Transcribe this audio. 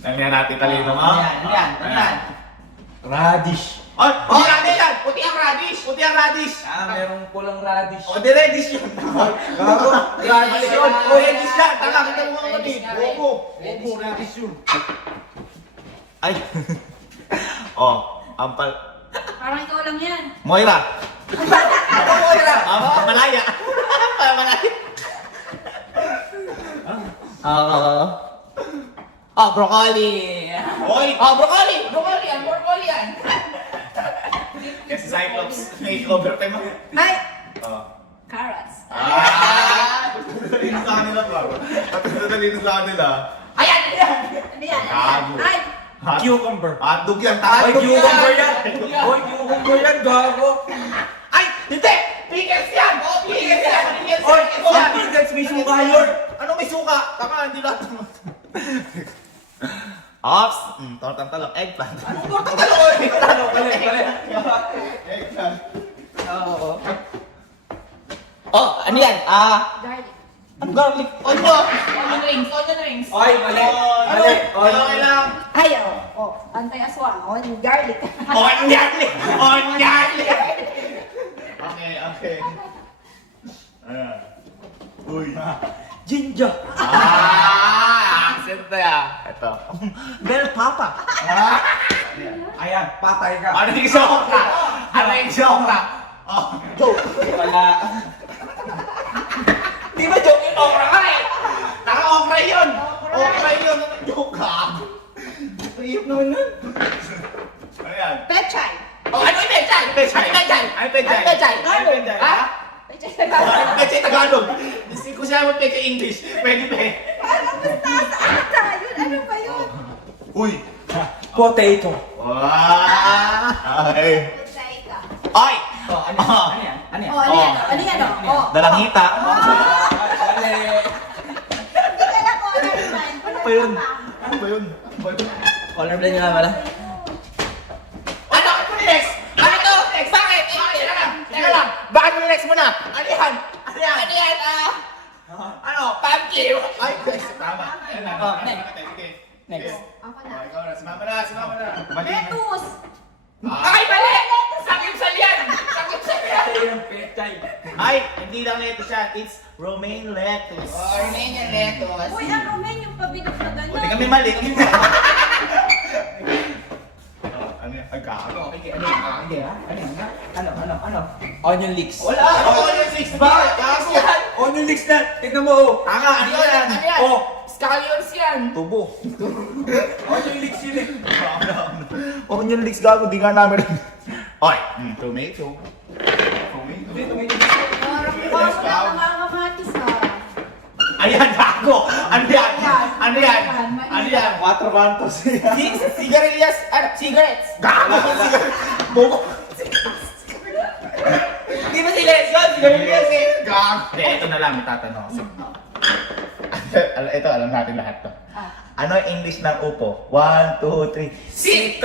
Nandiyan natin talino mo. Ano yan? Radish. Ay! Puti ang radish! Puti ang radish! Puti ang radish! Merong pulang radish. O, di radish yun. Gago. Radish yun. O, radish yan. Tanga, kita mo mga kapatid. Bobo. Bobo, radish yun. Ay. O, ampal. Parang ikaw lang yan. Moira. Ako Moira. Malaya. Malaya. Broccoli. Oy! Broccoli. Broccoli yan. Kasi Cyclops. May cover tayo mo. Ay! Oo. Carrots. Talino sa kanila ba? Talino sa kanila. Ayan. Ano yan? Gago. Ay! Cucumber. Hotdog yan. Ay, Hotdog cucumber yan. Oy, cucumber yan, gago. Ay! Hindi! Pickles yan! Pickles yan! Oy, pickles, may suka yun. Ano may suka? Tama, hindi lahat. Ops! Tortang talong. Eggplant. Tortang talong! Bali. Eggplant. Oo. Ano yan? Garlic. Ang garlic. Onion rings. Oy, mali. Okay lang. Ay, antay-aswang. Garlic. Onion! Okay. Uy. Ginger. Accent na yan. Ito. Bell papa. Ayan, patay ka. Ano yung sokra? Ano yung sokra? Joke. Wala. Di ba joke yung okra ka eh? Naka-okra yun! Okra yun! Joke ka! Trip naman nun. Ano yan? Pechay. Ano yung pechay? Pechay. Pechay. Ano pechay? Ano pechay? Ano pechay? Ha? Pechay. Ano pechay Tagalog? Kung siya mo pechay English, pwede pa eh. Parang mustasa ata. Yun, ano ba yun? Uy! Potato. Wow! Ay! Pechay ka. Ay! Ano yan? Ano yan? Ano yan? Dalanghita. Mali. Hindi ka na colorblind. Ano ba yun? Ano ba yun? Colorblind nga pala. Ano ako next? Ano to? Bakit? Teka lang. Bakit mo next muna? Ano yan? Ano? Pumpkin. Ay! Tama. Next. Ako na. Ikaw na. Sumama na. Mali. Lettuce. Ay, mali! Sakipsal yan! Patay ng pechay. Ay! Hindi lang lettuce yan. It's romaine lettuce. Romanian lettuce. Uy, ang romaine yung pabinog na gano'n. Hindi kami mali. Ano yan? Ay, gago. Ano? Onion leeks. Wala! Ano ko yung 6 ba? Gago! Onion leeks na. Tignan mo. oh. Tanga! Ano yan? Ano yan? Oh. Scallions yan. Tubo. Onion leeks yun eh. Onion leeks gago. Di nga namin. Oy! Tomato. Parang parang lang ang kamatis ha. Ayan, gago! Ano yan? 4 bantos. Sigarilyas. Cigarettes. Gago! Bobo! Di ba sila yun? Sigarilyas eh. Gago! Ito na lang, may tatanong ako. Ito, alam natin lahat to. Ano ang English ng upo? 1, 2, 3. Sit.